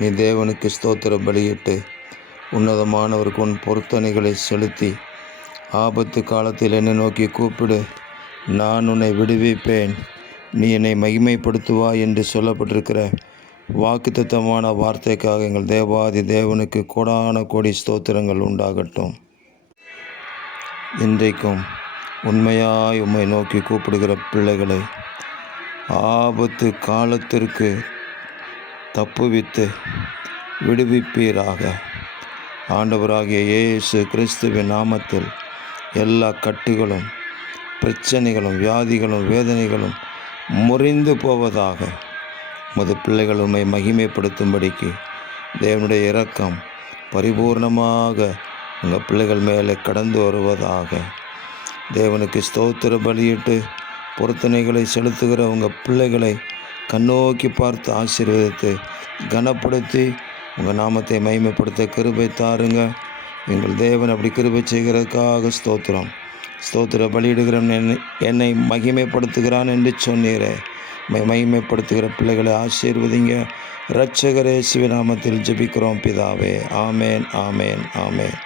நீ தேவனுக்கு ஸ்தோத்திர பலியிட்டு உன்னதமானவருக்கு உன் பொருத்தனைகளை செலுத்தி ஆபத்து காலத்தில் என்னை நோக்கி கூப்பிடு, நான் உன்னை விடுவிப்பேன், நீ என்னை மகிமைப்படுத்துவா என்று சொல்லப்பட்டிருக்கிற வாக்குத்தத்தமான வார்த்தைக்காக எங்கள் தேவாதி தேவனுக்கு கோடான கோடி ஸ்தோத்திரங்கள் உண்டாகட்டும். இன்றைக்கும் உண்மையாய் உம்மை நோக்கி கூப்பிடுகிற பிள்ளைகளை ஆபத்து காலத்திற்கு தப்புவித்து விடுவிப்பீராக. ஆண்டவராகிய இயேசு கிறிஸ்துவின் நாமத்தில் எல்லா கட்டுகளும் பிரச்சனைகளும் வியாதிகளும் வேதனைகளும் முறிந்து போவதாக. உமது பிள்ளைகள் உம்மை மகிமைப்படுத்தும்படிக்கு தேவனுடைய இரக்கம் பரிபூர்ணமாக உங்கள் பிள்ளைகள் மேலே கடந்து வருவதாக. தேவனுக்கு ஸ்தோத்திர பலியிட்டு பொருத்தனைகளை செலுத்துகிற உங்கள் பிள்ளைகளை கண்ணோக்கி பார்த்து ஆசீர்வதித்து கனப்படுத்தி உங்கள் நாமத்தை மகிமைப்படுத்த கிருபை தாருங்க. எங்கள் தேவன் அப்படி கிருபை செய்கிறதுக்காக ஸ்தோத்திரம். ஸ்தோத்திர பலியிடுகிறவன் என்னை மகிமைப்படுத்துகிறான் என்று சொன்னீரே. மகிமைப்படுத்துகிற பிள்ளைகளை ஆசீர்வதிங்க. இரட்சகர் இயேசுவின் நாமத்தில் ஜெபிக்கிறோம் பிதாவே. ஆமேன், ஆமேன், ஆமேன்.